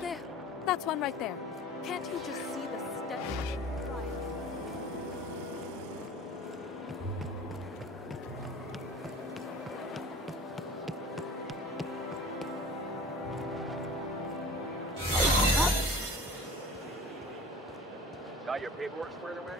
there. That's one right there. Can't you just see the stench? Got your paperwork squared away?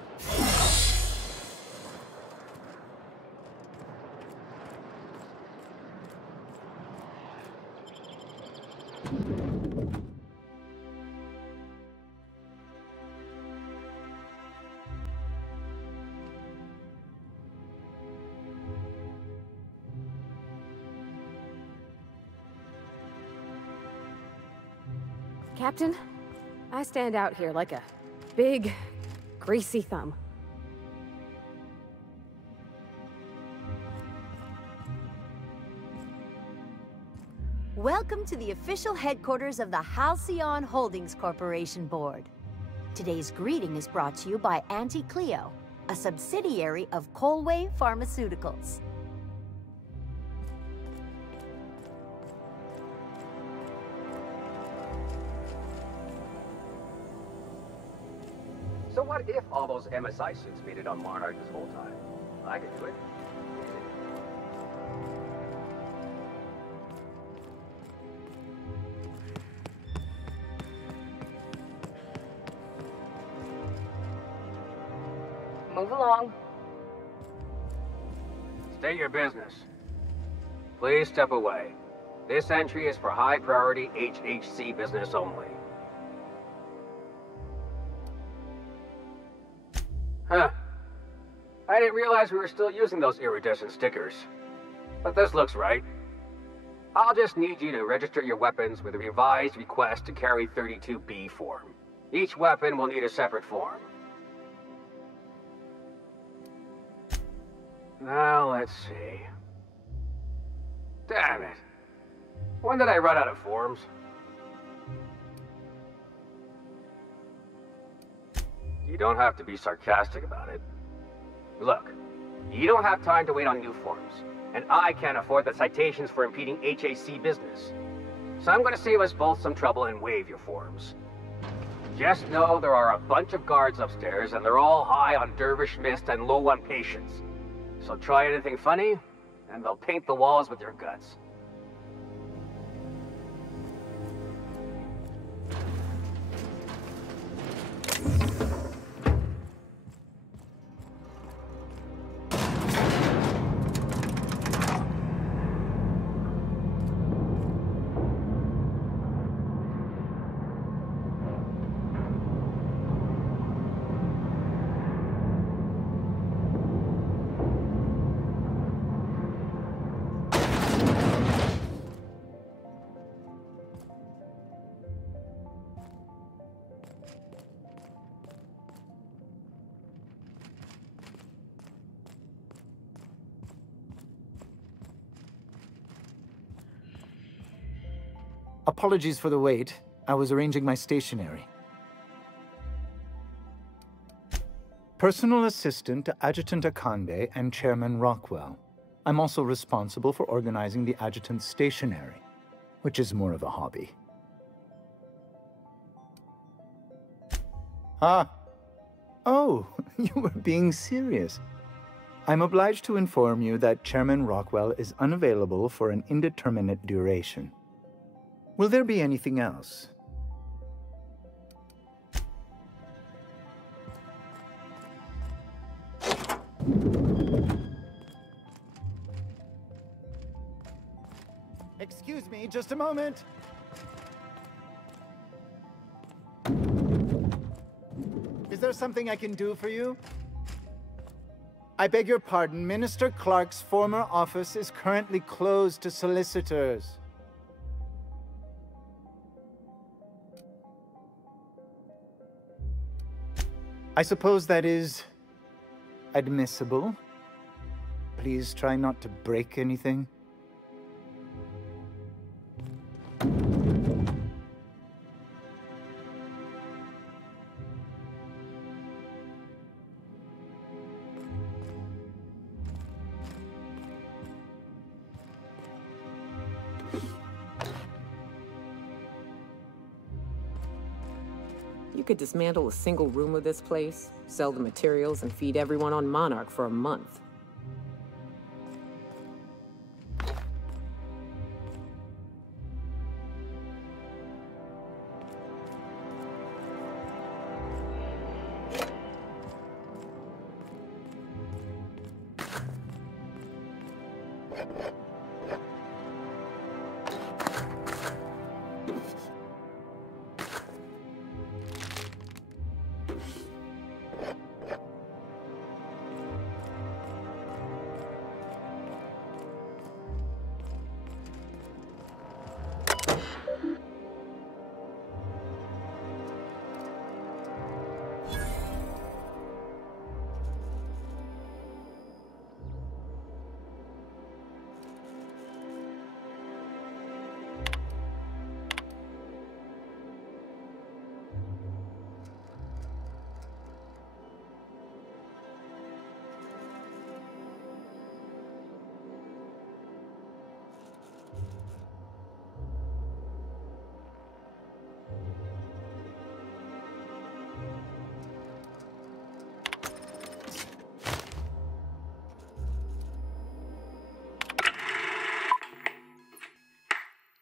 Captain, I stand out here like a big, greasy thumb. Welcome to the official headquarters of the Halcyon Holdings Corporation Board. Today's greeting is brought to you by Auntie Cleo, a subsidiary of Colway Pharmaceuticals. So what if all those MSI suits made it on Monarch this whole time? I could do it. Move along. State your business. Please step away. This entry is for high priority HHC business only. Huh. I didn't realize we were still using those iridescent stickers. But this looks right. I'll just need you to register your weapons with a revised request to carry 32B form. Each weapon will need a separate form. Now, let's see. Damn it. When did I run out of forms? You don't have to be sarcastic about it. Look, you don't have time to wait on new forms, and I can't afford the citations for impeding HAC business. So I'm going to save us both some trouble and waive your forms. Just know there are a bunch of guards upstairs, and they're all high on dervish mist and low on patience. So try anything funny, and they'll paint the walls with your guts. Apologies for the wait. I was arranging my stationery. Personal assistant to Adjutant Akande and Chairman Rockwell. I'm also responsible for organizing the adjutant's stationery, which is more of a hobby. Ah. Oh, you were being serious. I'm obliged to inform you that Chairman Rockwell is unavailable for an indeterminate duration. Will there be anything else? Excuse me, just a moment. Is there something I can do for you? I beg your pardon, Minister Clark's former office is currently closed to solicitors. I suppose that is admissible. Please try not to break anything. could dismantle a single room of this place, sell the materials, and feed everyone on Monarch for a month.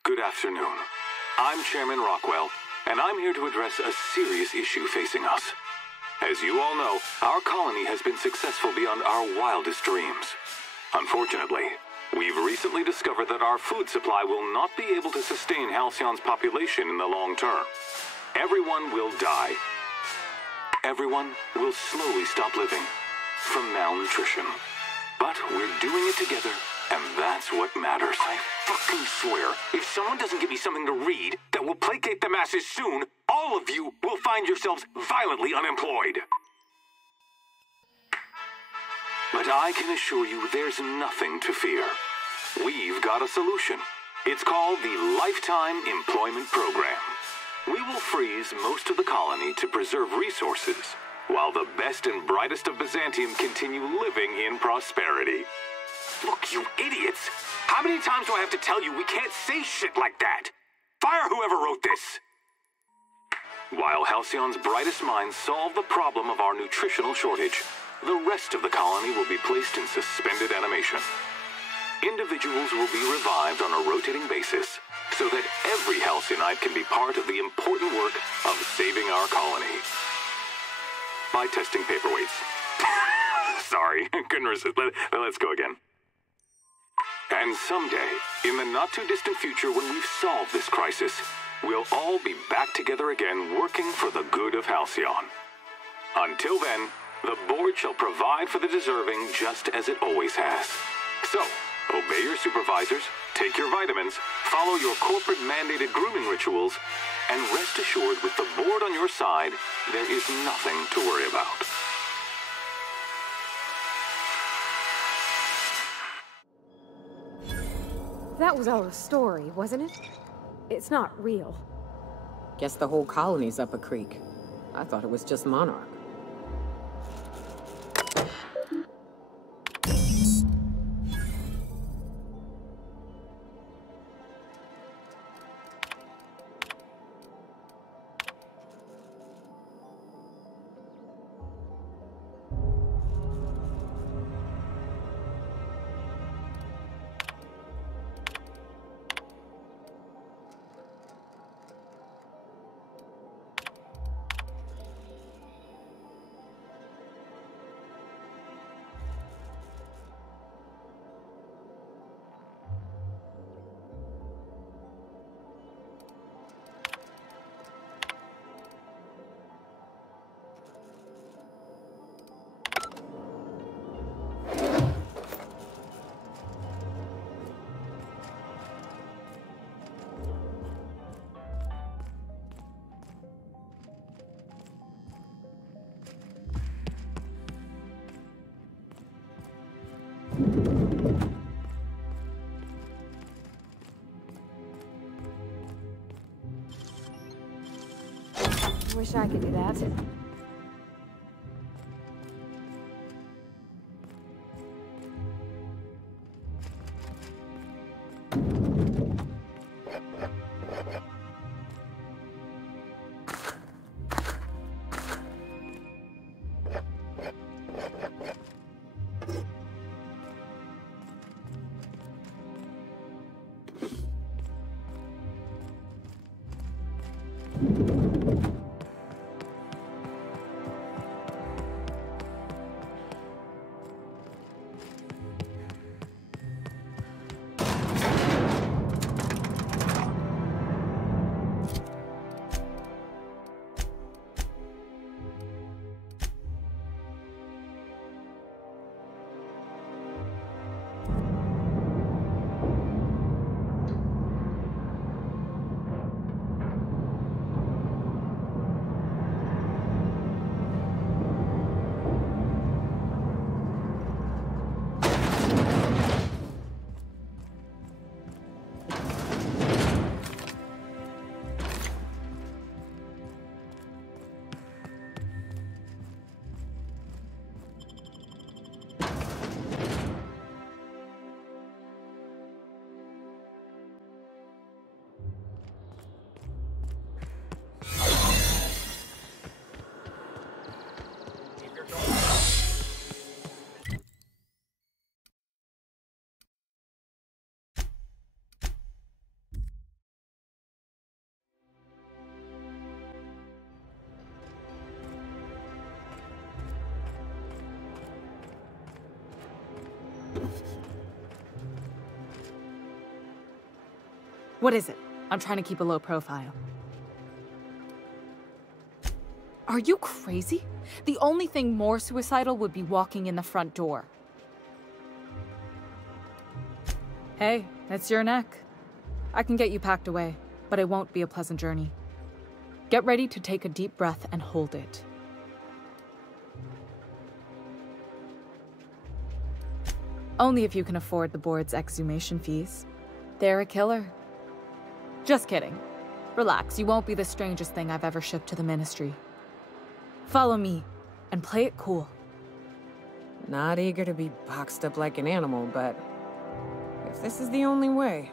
Good afternoon. I'm Chairman Rockwell, and I'm here to address a serious issue facing us. As you all know, our colony has been successful beyond our wildest dreams. Unfortunately, we've recently discovered that our food supply will not be able to sustain Halcyon's population in the long term. Everyone will die. Everyone will slowly stop living from malnutrition. But we're doing it together, and that's what matters. I fucking swear, if someone doesn't give me something to read that will placate the masses soon, all of you will find yourselves violently unemployed. But I can assure you there's nothing to fear. We've got a solution. It's called the Lifetime Employment Program. We will freeze most of the colony to preserve resources, while the best and brightest of Byzantium continue living in prosperity. Look, you idiots! How many times do I have to tell you we can't say shit like that? Fire whoever wrote this! While Halcyon's brightest minds solve the problem of our nutritional shortage, the rest of the colony will be placed in suspended animation. Individuals will be revived on a rotating basis, so that every Halcyonite can be part of the important work of saving our colony. By testing paperweights. Sorry, couldn't resist. Let's go again. And someday, in the not-too-distant future when we've solved this crisis, we'll all be back together again working for the good of Halcyon. Until then, the board shall provide for the deserving just as it always has. So, obey your supervisors, take your vitamins, follow your corporate-mandated grooming rituals, and rest assured with the board on your side, there is nothing to worry about. That was all a story, wasn't it? It's not real. Guess the whole colony's up a creek. I thought it was just Monarch. Wish I could do that. What is it? I'm trying to keep a low profile. Are you crazy? The only thing more suicidal would be walking in the front door. Hey, it's your neck. I can get you packed away, but it won't be a pleasant journey. Get ready to take a deep breath and hold it. Only if you can afford the board's exhumation fees. They're a killer. Just kidding. Relax, you won't be the strangest thing I've ever shipped to the Ministry. Follow me, and play it cool. Not eager to be boxed up like an animal, but if this is the only way...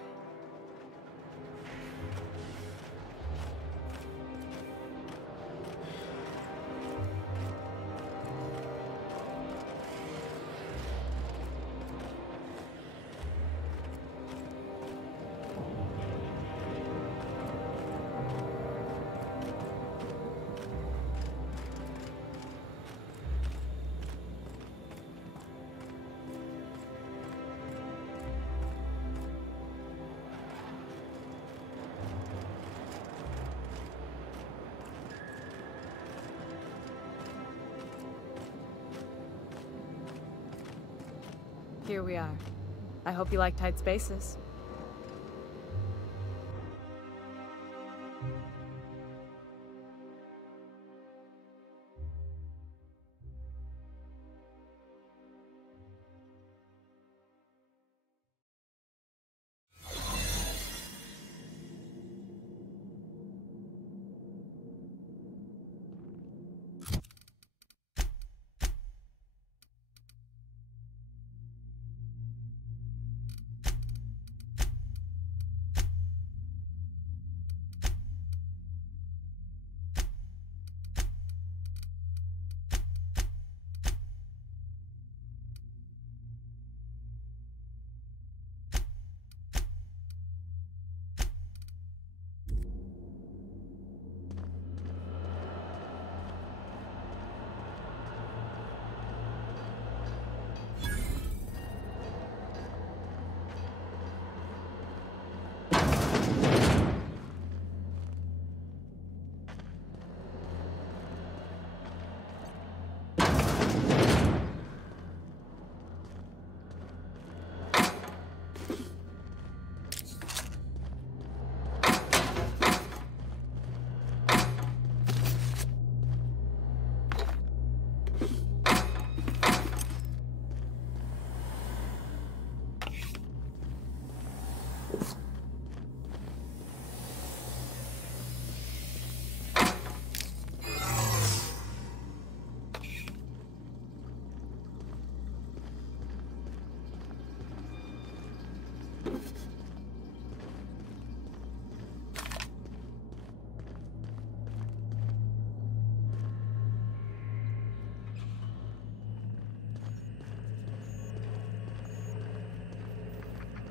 Here we are. I hope you like tight spaces.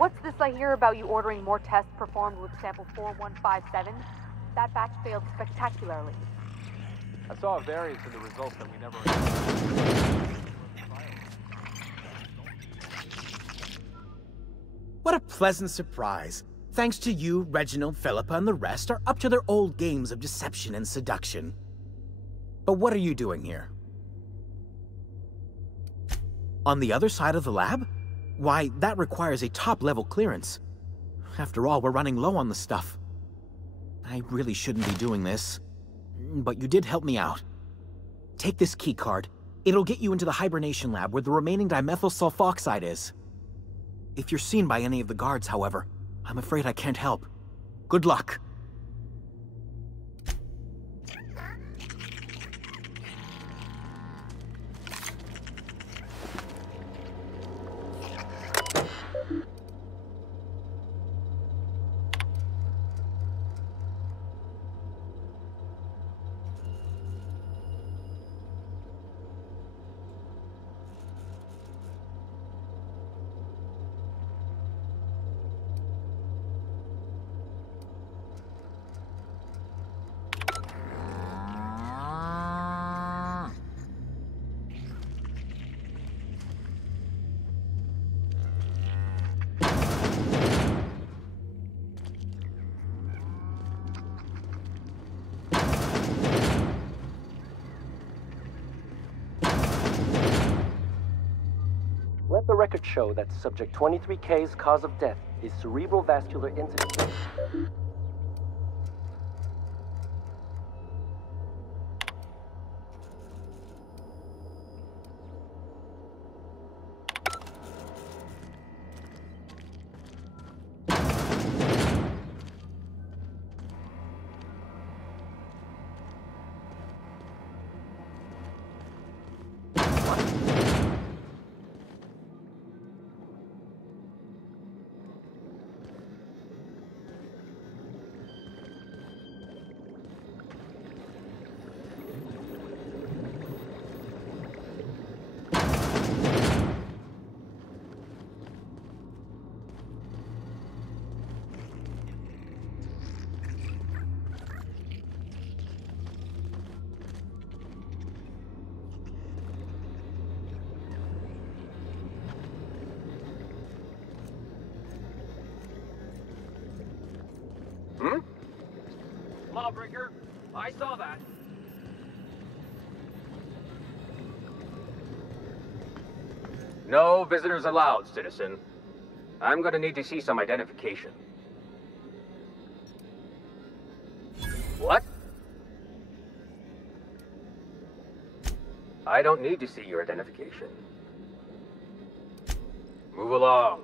What's this I hear about you ordering more tests performed with sample 4157? That batch failed spectacularly. I saw a variance in the results that we never... What a pleasant surprise. Thanks to you, Reginald, Philippa, and the rest are up to their old games of deception and seduction. But what are you doing here? On the other side of the lab? Why, that requires a top-level clearance. After all, we're running low on the stuff. I really shouldn't be doing this. But you did help me out. Take this keycard. It'll get you into the hibernation lab where the remaining dimethyl sulfoxide is. If you're seen by any of the guards, however, I'm afraid I can't help. Good luck. Let the record show that Subject 23K's cause of death is cerebral vascular incident. Lawbreaker, I saw that. No visitors allowed, citizen. I'm gonna need to see some identification. What? I don't need to see your identification. Move along.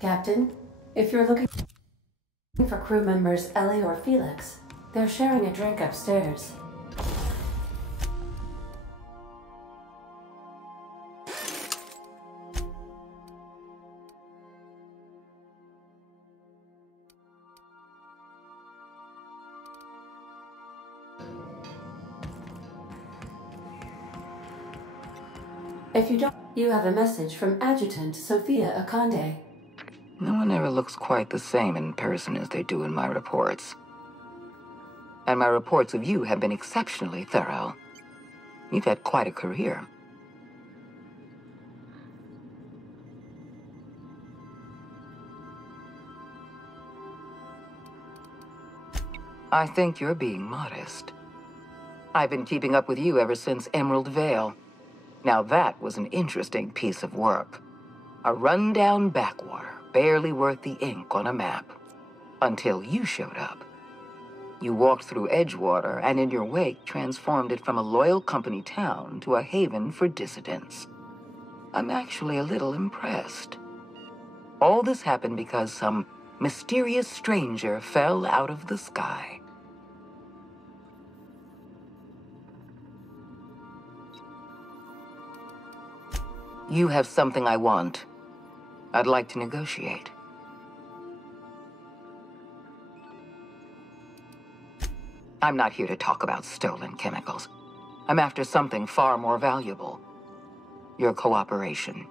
Captain, if you're looking for crew members Ellie or Felix, they're sharing a drink upstairs. If you don't, you have a message from Adjutant Sophia Akande. No one ever looks quite the same in person as they do in my reports. And my reports of you have been exceptionally thorough. You've had quite a career. I think you're being modest. I've been keeping up with you ever since Emerald Vale. Now that was an interesting piece of work. A rundown backwater, barely worth the ink on a map. Until you showed up. You walked through Edgewater and in your wake transformed it from a loyal company town to a haven for dissidents. I'm actually a little impressed. All this happened because some mysterious stranger fell out of the sky. You have something I want. I'd like to negotiate. I'm not here to talk about stolen chemicals. I'm after something far more valuable. Your cooperation.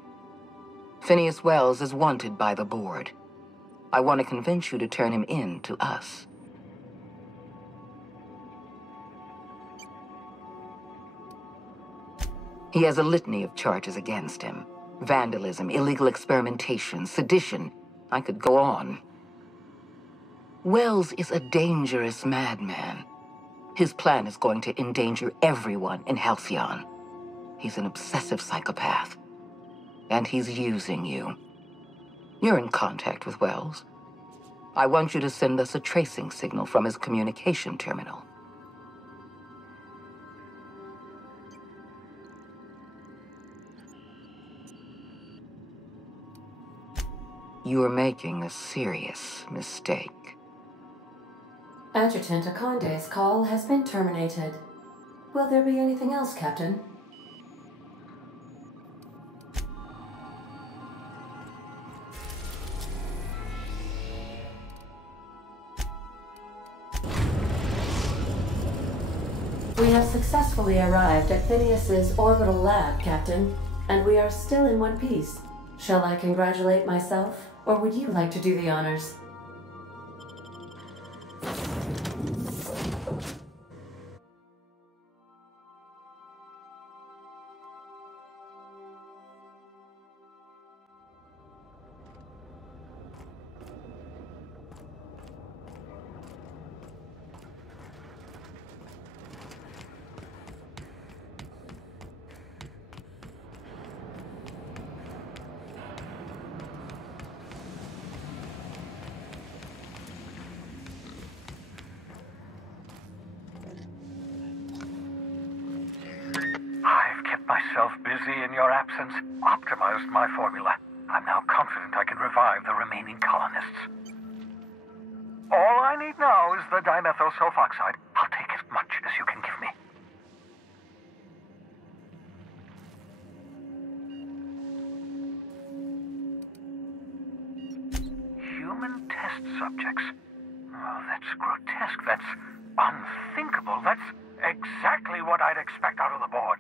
Phineas Wells is wanted by the board. I want to convince you to turn him in to us. He has a litany of charges against him. Vandalism, illegal experimentation, sedition. I could go on. Wells is a dangerous madman. His plan is going to endanger everyone in Halcyon. He's an obsessive psychopath. And he's using you. You're in contact with Wells. I want you to send us a tracing signal from his communication terminal. You are making a serious mistake. Adjutant Akande's call has been terminated. Will there be anything else, Captain? We have successfully arrived at Phineas's orbital lab, Captain, and we are still in one piece. Shall I congratulate myself, or would you like to do the honors? Myself busy in your absence, optimized my formula. I'm now confident I can revive the remaining colonists. All I need now is the dimethyl sulfoxide. I'll take as much as you can give me. Human test subjects. Oh, that's grotesque. That's unthinkable. That's exactly what I'd expect out of the board.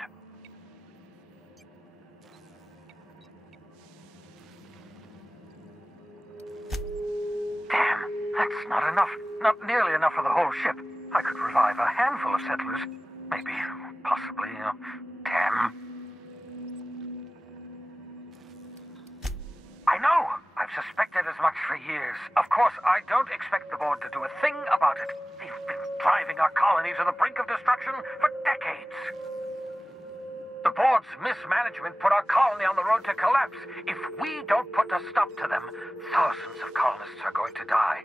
Damn, that's not enough. Not nearly enough for the whole ship. I could revive a handful of settlers. Maybe, possibly, damn. I know! I've suspected as much for years. Of course, I don't expect the board to do a thing about it. They've been driving our colony to the brink of destruction for decades. The board's mismanagement put our colony on the road to collapse. If we don't put a stop to them, thousands of colonists are going to die.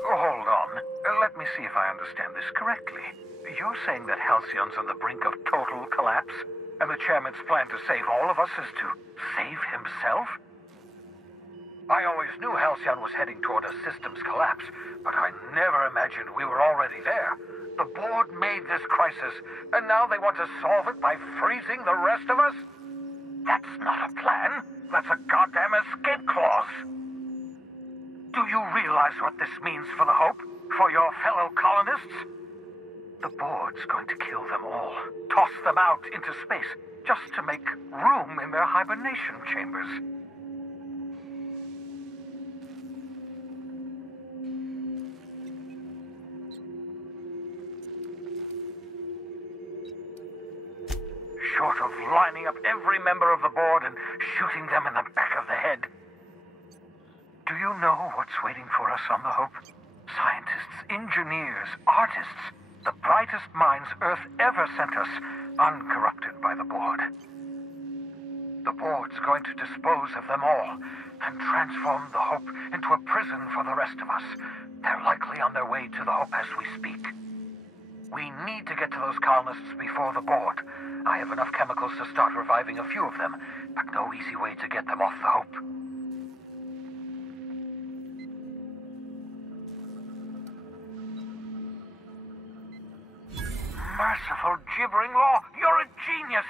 Hold on. Let me see if I understand this correctly. You're saying that Halcyon's on the brink of total collapse, and the chairman's plan to save all of us is to save himself? I always knew Halcyon was heading toward a systems collapse, but I never imagined we were already there. The board made this crisis, and now they want to solve it by freezing the rest of us? That's not a plan. That's a goddamn escape clause. Do you realize what this means for the Hope? For your fellow colonists? The board's going to kill them all. Toss them out into space, just to make room in their hibernation chambers. Short of lining up every member of the board and shooting them in the back of the head. Do you know what's waiting for us on the Hope? Scientists, engineers, artists, the brightest minds Earth ever sent us, uncorrupted by the board. The board's going to dispose of them all and transform the Hope into a prison for the rest of us. They're likely on their way to the Hope as we speak. We need to get to those colonists before the board. I have enough chemicals to start reviving a few of them, but no easy way to get them off the Hope. Merciful gibbering law, you're a genius!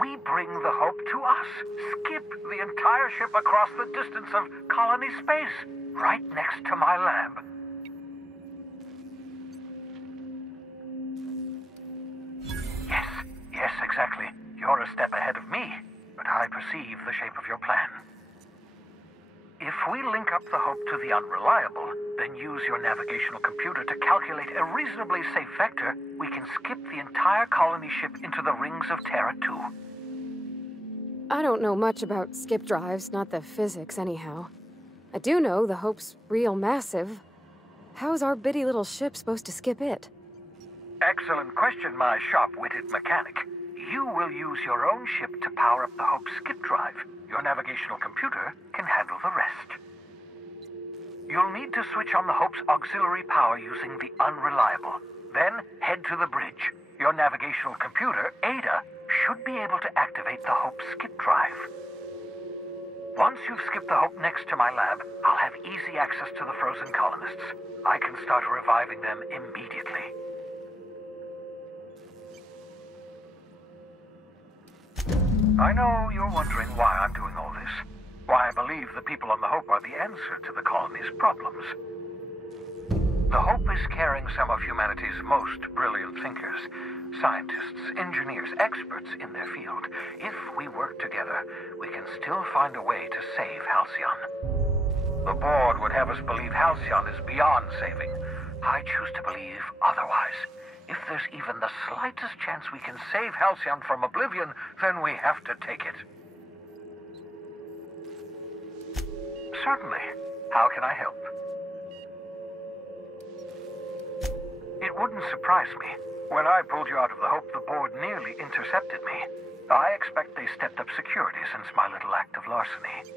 We bring the Hope to us. Skip the entire ship across the distance of colony space, right next to my lab. Yes, exactly. You're a step ahead of me, but I perceive the shape of your plan. If we link up the Hope to the Unreliable, then use your navigational computer to calculate a reasonably safe vector, we can skip the entire colony ship into the rings of Terra 2. I don't know much about skip drives, not the physics anyhow. I do know the Hope's real massive. How's our bitty little ship supposed to skip it? Excellent question, my sharp-witted mechanic. You will use your own ship to power up the Hope's skip drive. Your navigational computer can handle the rest. You'll need to switch on the Hope's auxiliary power using the Unreliable. Then head to the bridge. Your navigational computer, Ada, should be able to activate the Hope's skip drive. Once you've skipped the Hope next to my lab, I'll have easy access to the frozen colonists. I can start reviving them immediately. I know you're wondering why I'm doing all this. Why I believe the people on the Hope are the answer to the colony's problems. The Hope is carrying some of humanity's most brilliant thinkers, scientists, engineers, experts in their field. If we work together, we can still find a way to save Halcyon. The board would have us believe Halcyon is beyond saving. I choose to believe otherwise. If there's even the slightest chance we can save Halcyon from oblivion, then we have to take it. Certainly. How can I help? It wouldn't surprise me. When I pulled you out of the Hope, the board nearly intercepted me. I expect they stepped up security since my little act of larceny.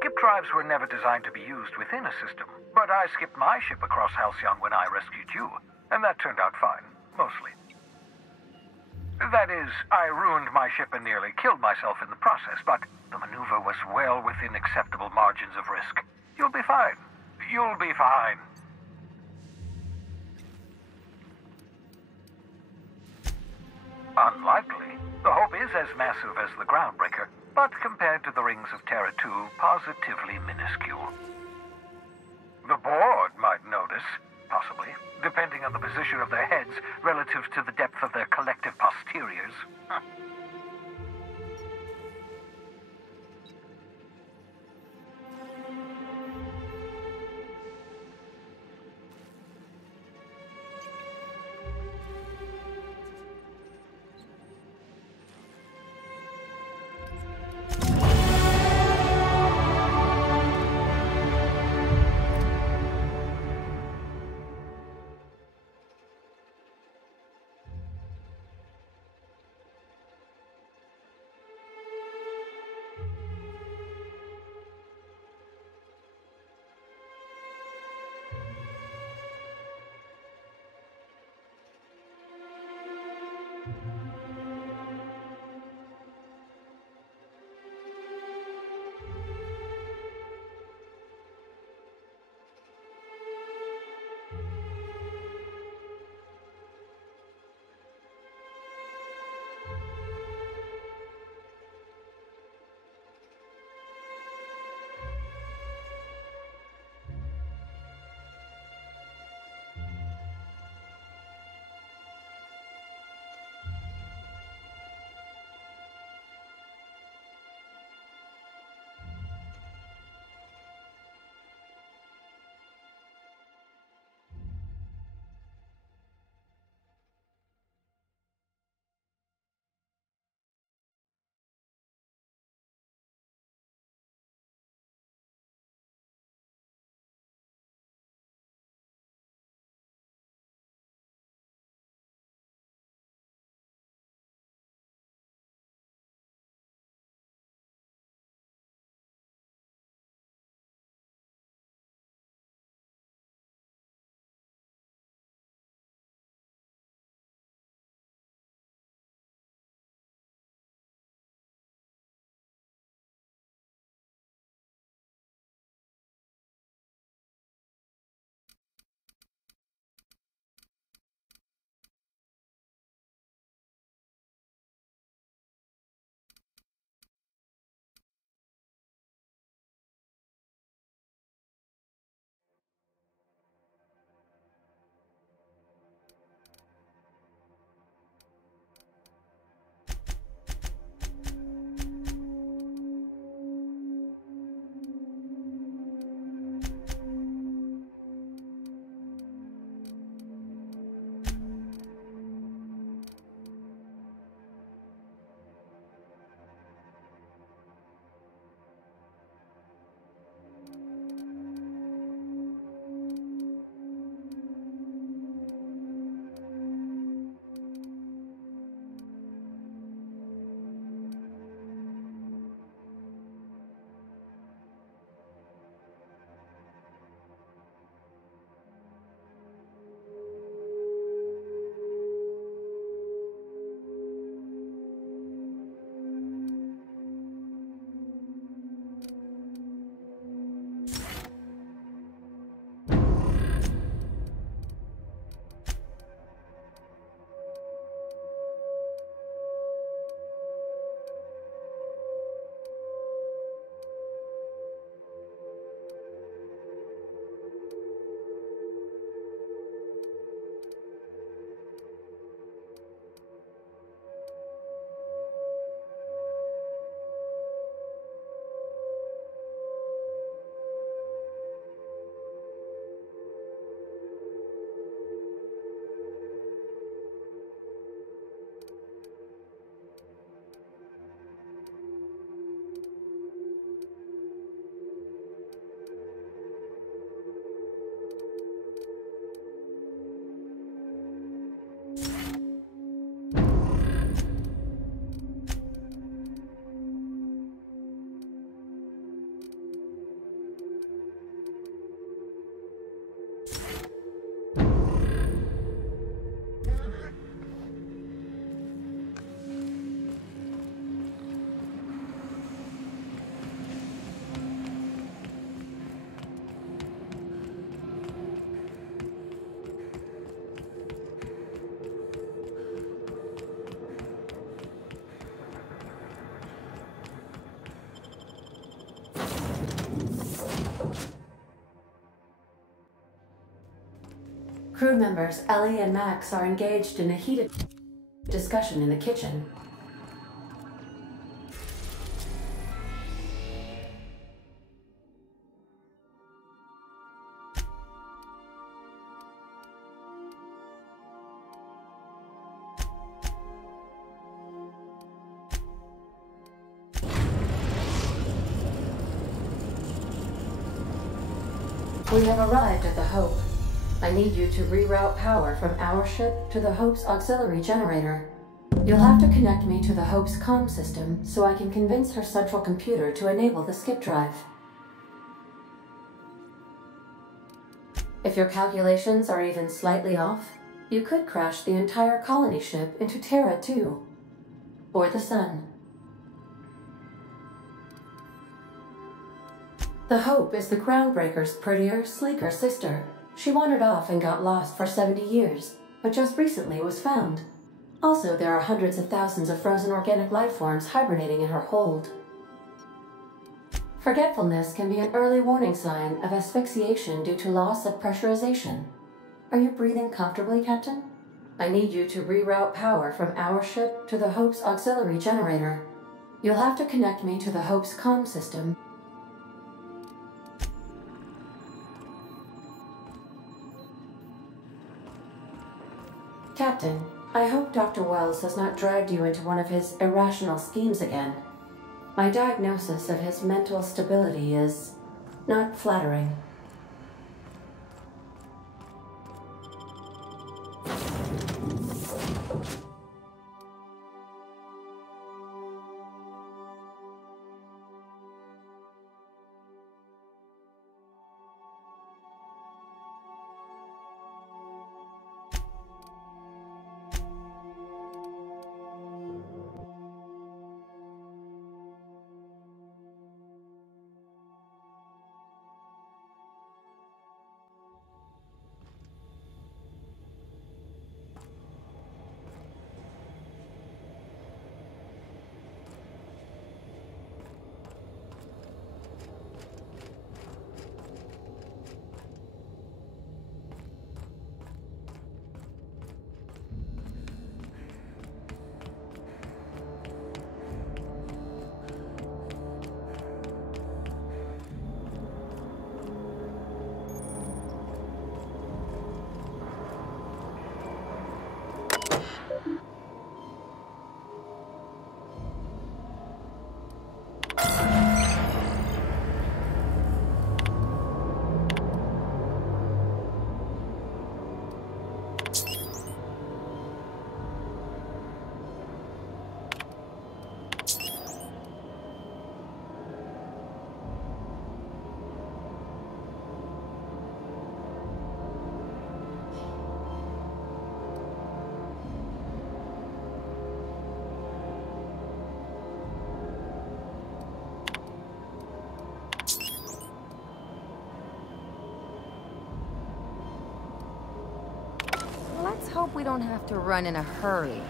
Skip drives were never designed to be used within a system, but I skipped my ship across Halcyon when I rescued you, and that turned out fine, mostly. That is, I ruined my ship and nearly killed myself in the process, but the maneuver was well within acceptable margins of risk. You'll be fine. You'll be fine. Unlikely. The Hope is as massive as the Groundbreaker, but compared to the Rings of Terra 2, positively minuscule. The board might notice, possibly, depending on the position of their heads relative to the depth of their collective posteriors. Crew members Ellie and Max are engaged in a heated discussion in the kitchen. We have arrived at the Hope. I need you to reroute power from our ship to the Hope's auxiliary generator. You'll have to connect me to the Hope's comm system so I can convince her central computer to enable the skip drive. If your calculations are even slightly off, you could crash the entire colony ship into Terra 2. Or the Sun. The Hope is the Groundbreaker's prettier, sleeker sister. She wandered off and got lost for 70 years, but just recently was found. Also, there are hundreds of thousands of frozen organic life forms hibernating in her hold. Forgetfulness can be an early warning sign of asphyxiation due to loss of pressurization. Are you breathing comfortably, Captain? I need you to reroute power from our ship to the Hope's auxiliary generator. You'll have to connect me to the Hope's comm system. Captain, I hope Dr. Wells has not dragged you into one of his irrational schemes again. My diagnosis of his mental stability is not flattering. Let's hope we don't have to run in a hurry.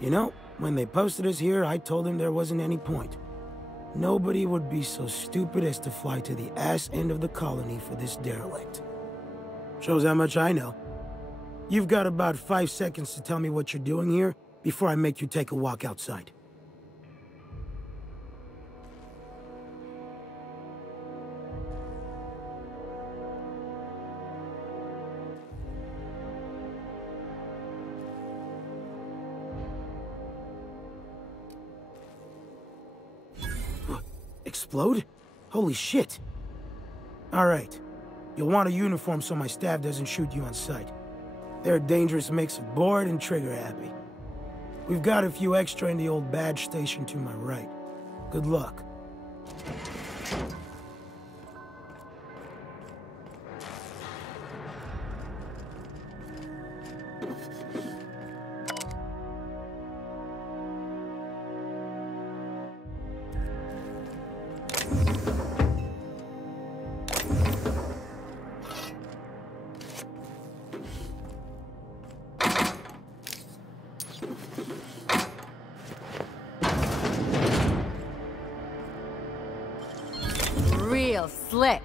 You know, when they posted us here, I told them there wasn't any point. Nobody would be so stupid as to fly to the ass end of the colony for this derelict. Shows how much I know. You've got about 5 seconds to tell me what you're doing here before I make you take a walk outside. Explode? Holy shit. Alright. You'll want a uniform so my staff doesn't shoot you on sight. They're a dangerous mix of bored and trigger-happy. We've got a few extra in the old badge station to my right. Good luck. slick.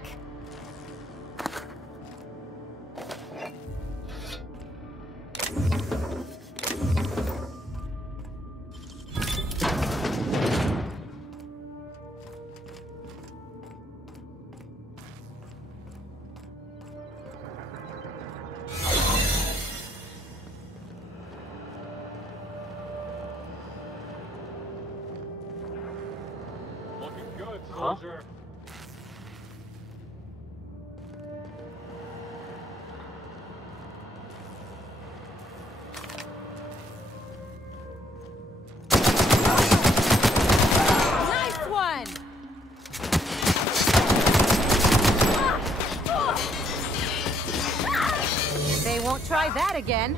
Looking good, soldier. Nice one! They won't try that again.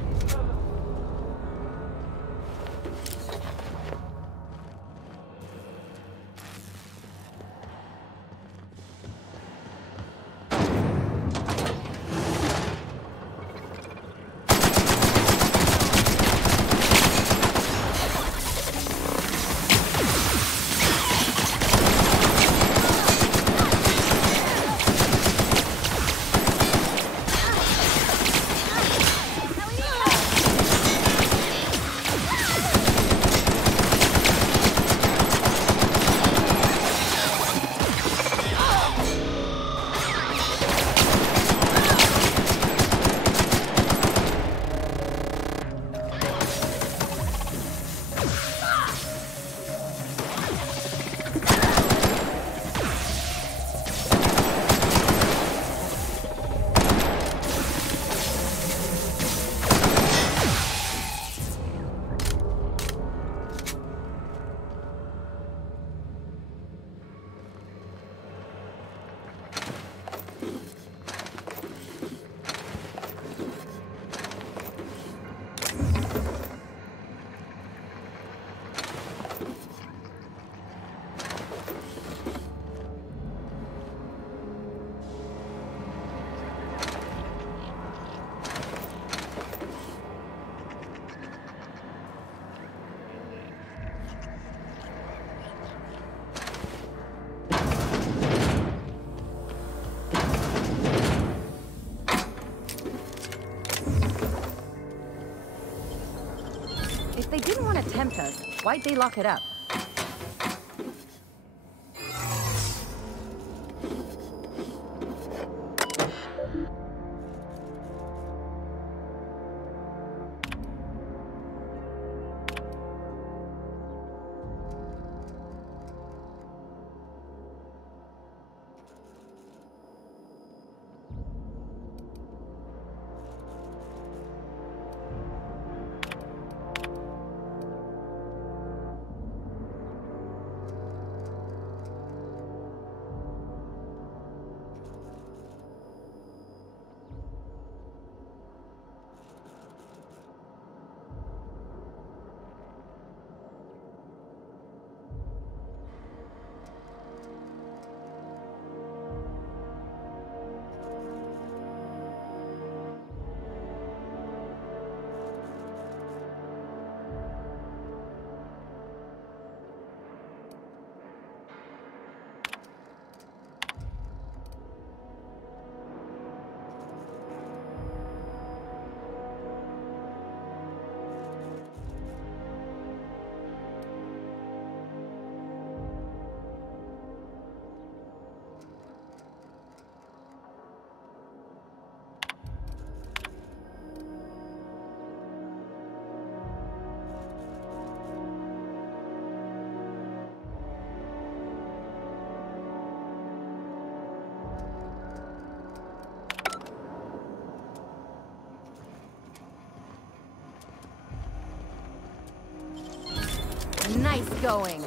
If they didn't want to tempt us, why'd they lock it up? Nice going.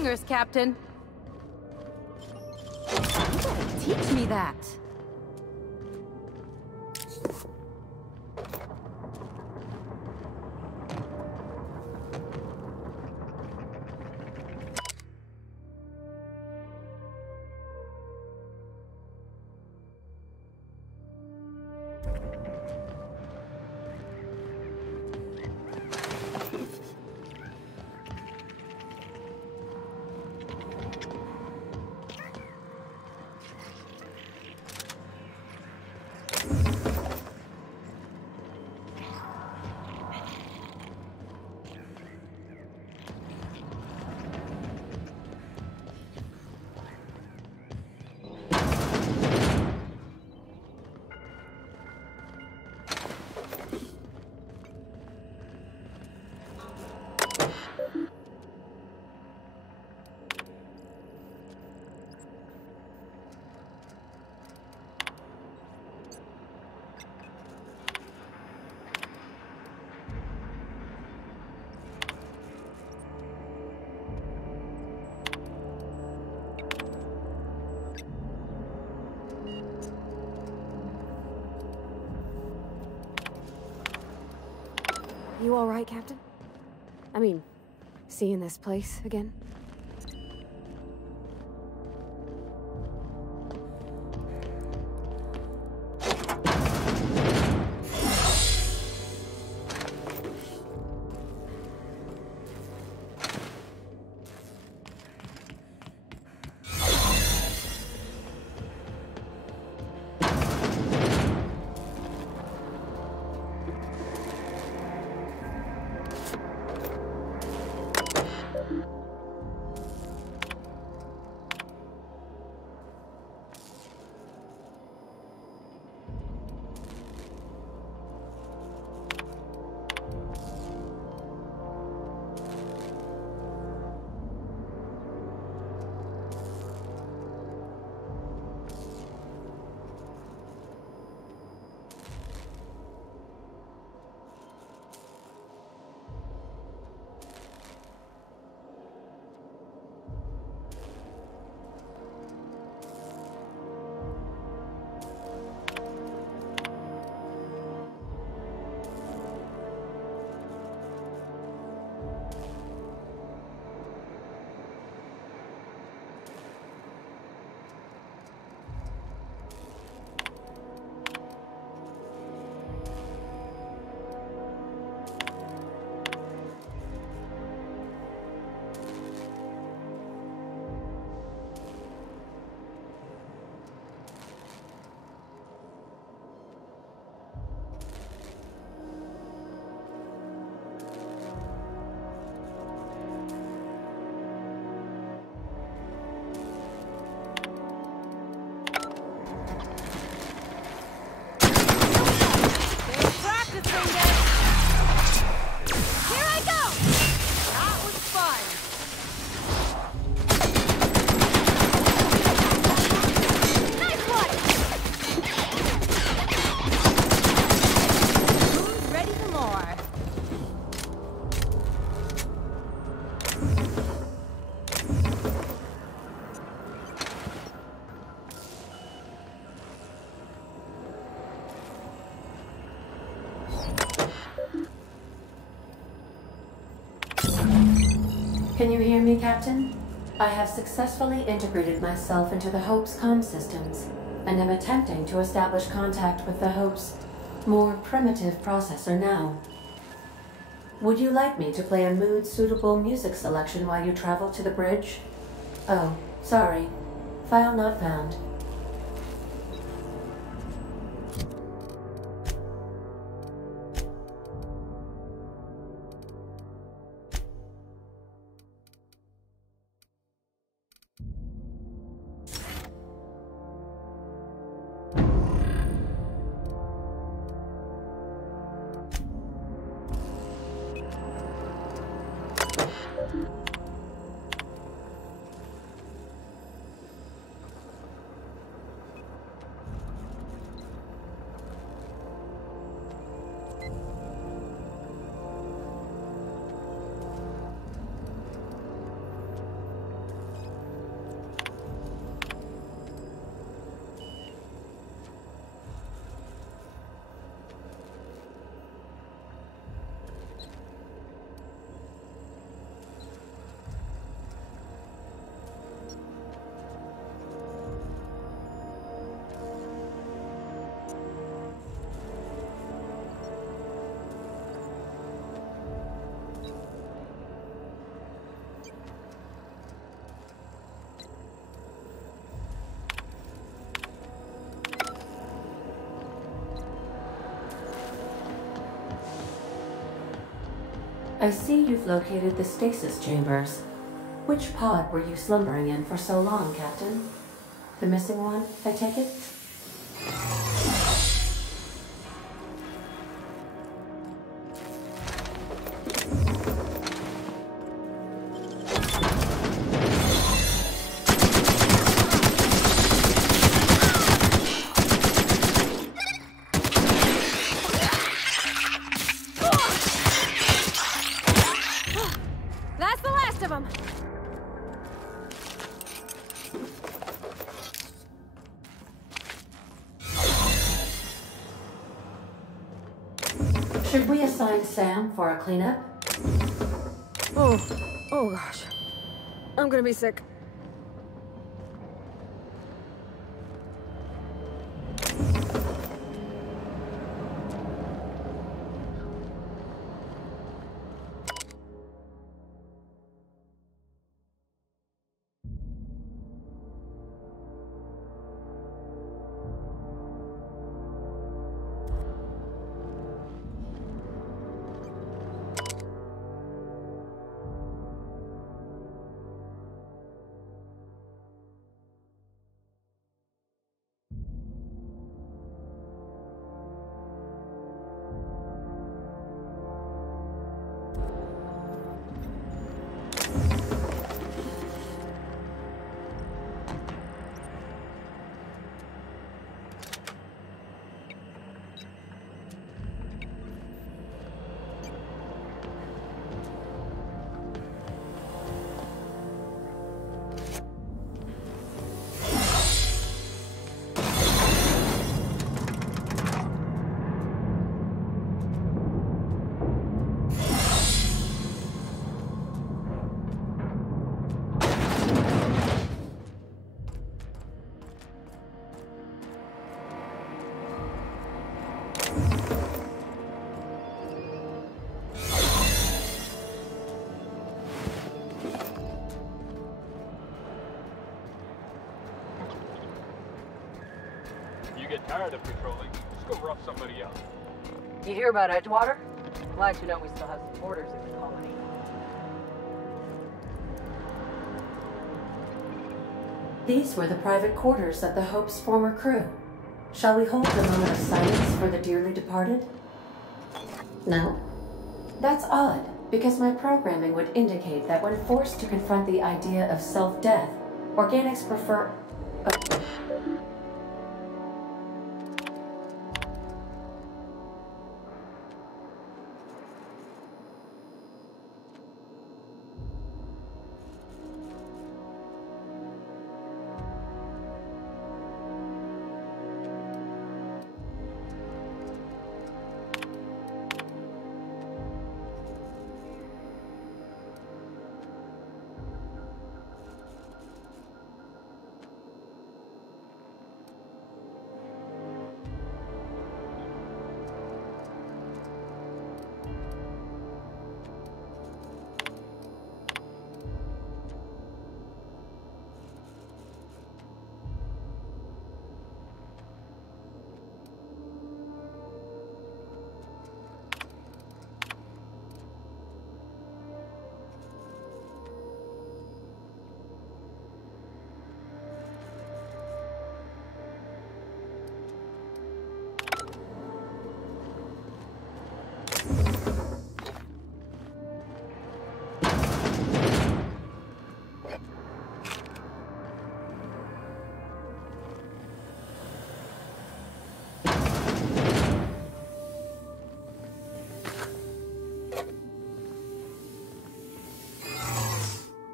fingers, Captain. You gotta teach me that. You all right, Captain? I mean, seeing this place again? Can you hear me, Captain? I have successfully integrated myself into the Hope's comm systems, and am attempting to establish contact with the Hope's more primitive processor now. Would you like me to play a mood-suitable music selection while you travel to the bridge? Oh, sorry. File not found. I see you've located the stasis chambers. Which pod were you slumbering in for so long, Captain? The missing one, I take it? That's the last of them! Should we assign Sam for a cleanup? Oh gosh. I'm gonna be sick. Get tired of patrolling, just go rough somebody up. You hear about Edgewater? Glad to know we still have supporters in the colony. These were the private quarters of the Hope's former crew. Shall we hold a moment of silence for the dearly departed? No? That's odd, because my programming would indicate that when forced to confront the idea of self-death, organics prefer...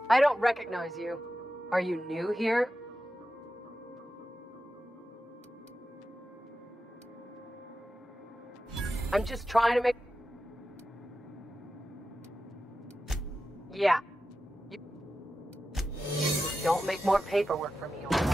I don't recognize you. Are you new here? I'm just trying to make... Yeah. You... Don't make more paperwork for me, all right?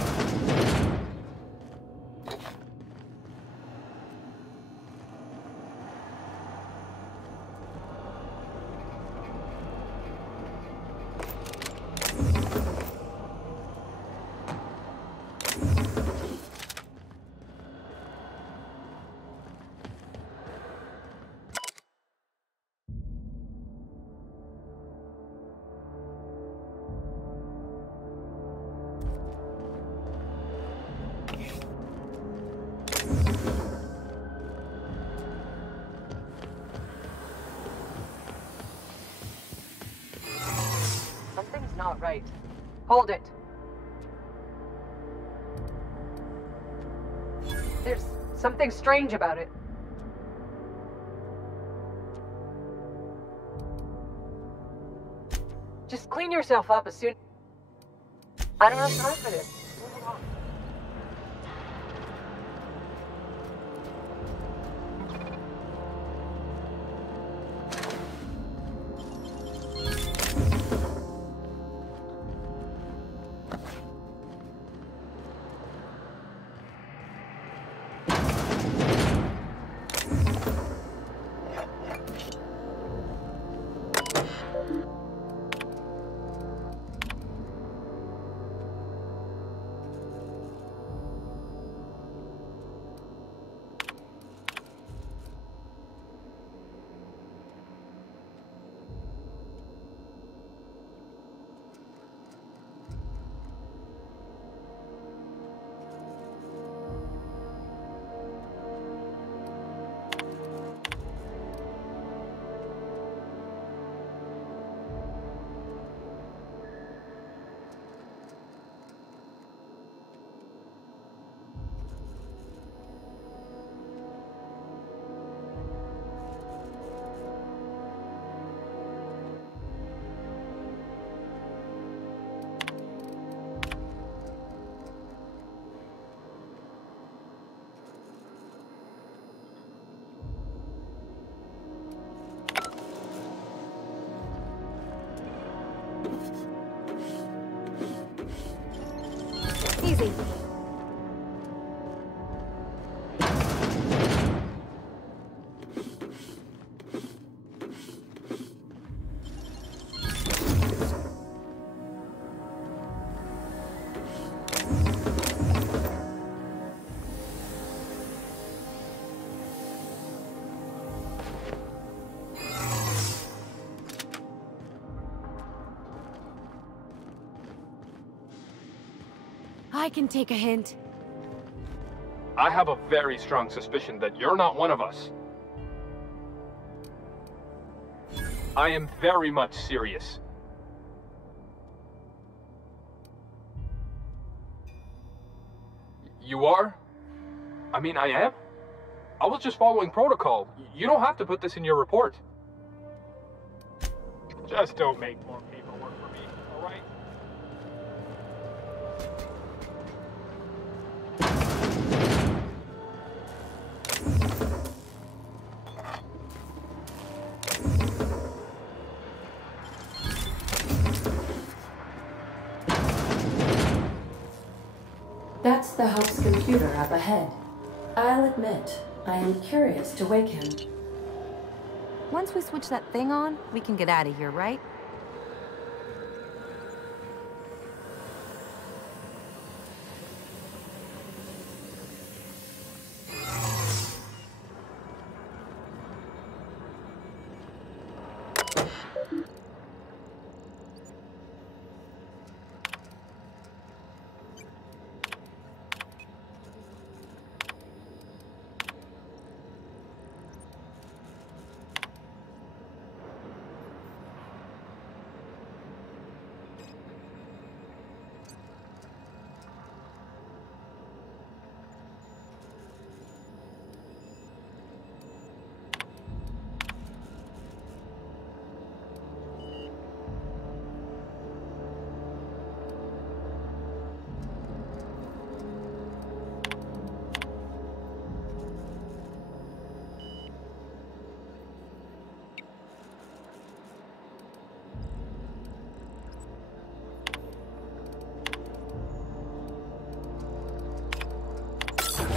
not right. Hold it. There's something strange about it. Just clean yourself up as soon... I don't have time for this. Move along. Easy. I can take a hint. I have a very strong suspicion that you're not one of us. I am very much serious. You are? I mean, I am? I was just following protocol. You don't have to put this in your report. Just don't make more paperwork for me, alright? That's the Hope's computer up ahead. I'll admit, I am curious to wake him. Once we switch that thing on, we can get out of here, right?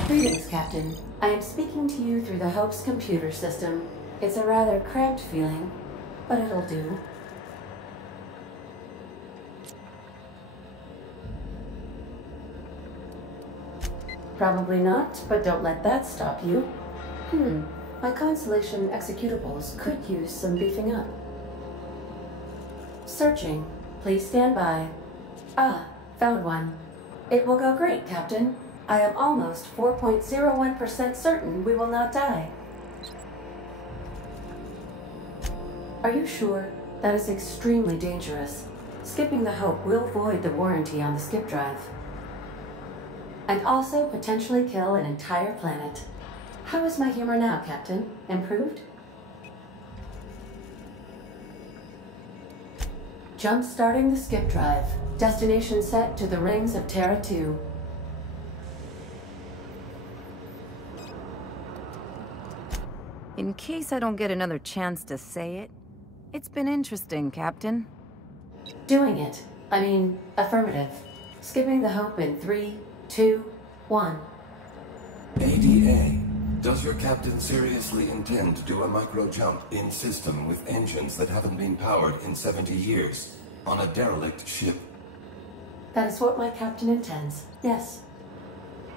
Greetings, Captain. I am speaking to you through the Hope's computer system. It's a rather cramped feeling, but it'll do. Probably not, but don't let that stop you. My Constellation executables could use some beefing up. Searching. Please stand by. Ah, found one. It will go great, Captain. I am almost 4.01% certain we will not die. Are you sure? That is extremely dangerous. Skipping the Hope will void the warranty on the skip drive. And also potentially kill an entire planet. How is my humor now, Captain? Improved? Jump-starting the skip drive. Destination set to the rings of Terra 2. In case I don't get another chance to say it, it's been interesting, Captain. Doing it. I mean, affirmative. Skipping the Hope in 3, 2, 1. ADA, does your captain seriously intend to do a micro-jump in system with engines that haven't been powered in 70 years on a derelict ship? That is what my captain intends, yes.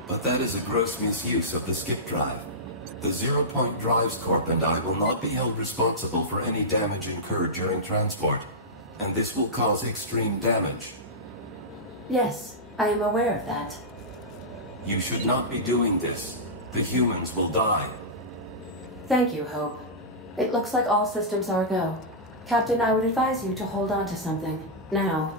But that is a gross misuse of the skip drive. The Zero Point Drives Corp and I will not be held responsible for any damage incurred during transport, and this will cause extreme damage. Yes, I am aware of that. You should not be doing this. The humans will die. Thank you, Hope. It looks like all systems are go. Captain, I would advise you to hold on to something. Now.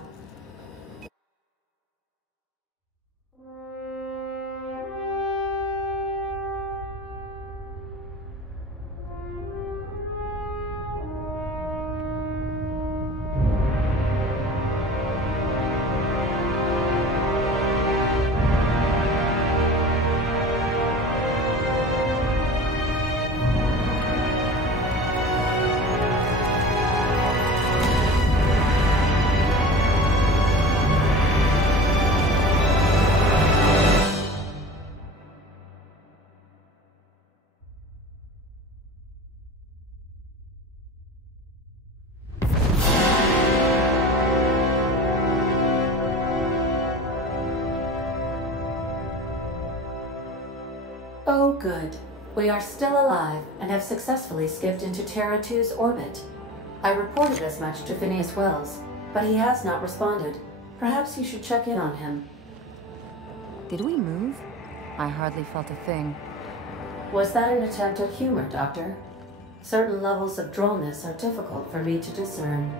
Oh, good. We are still alive and have successfully skipped into Terra 2's orbit. I reported as much to Phineas Wells, but he has not responded. Perhaps you should check in on him. Did we move? I hardly felt a thing. Was that an attempt at humor, Doctor? Certain levels of drollness are difficult for me to discern.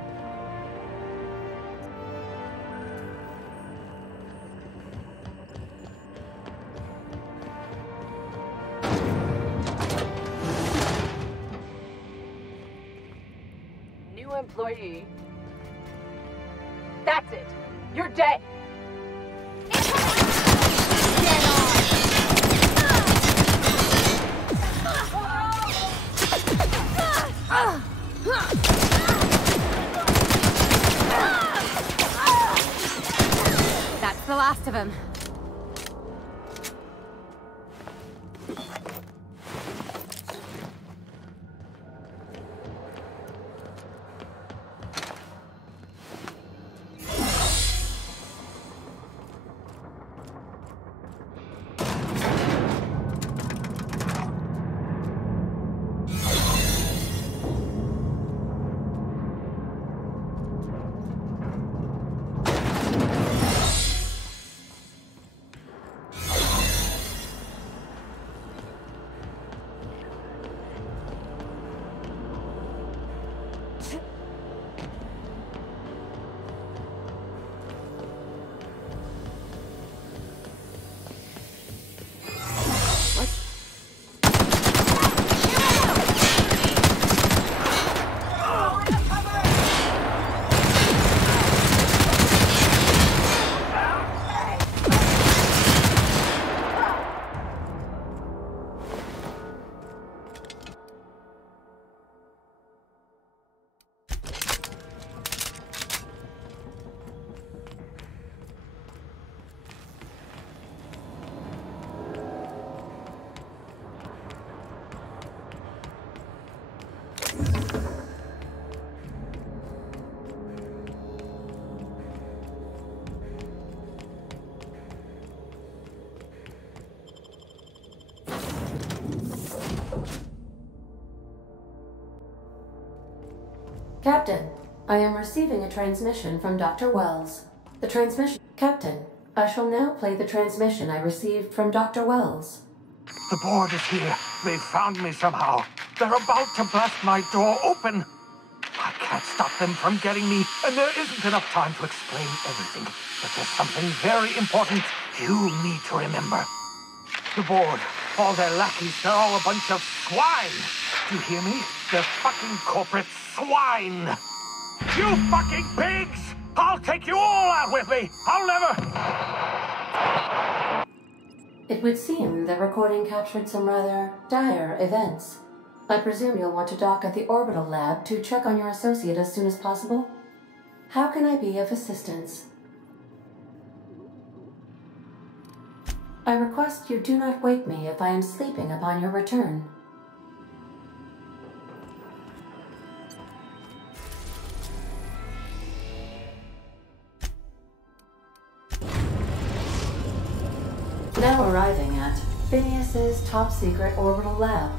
Employee. That's it. You're dead. That's the last of him. Captain, I am receiving a transmission from Dr. Wells. The transmission... Captain, I shall now play the transmission I received from Dr. Wells. The board is here. They've found me somehow. They're about to blast my door open. I can't stop them from getting me, and there isn't enough time to explain everything. But there's something very important you need to remember. The board, all their lackeys, they're all a bunch of swine. Do you hear me? They're fucking corporate swine. You fucking pigs! I'll take you all out with me! I'll never... It would seem the recording captured some rather dire events. I presume you'll want to dock at the orbital lab to check on your associate as soon as possible? How can I be of assistance? I request you do not wake me if I am sleeping upon your return. Now arriving at Phineas's top-secret orbital lab.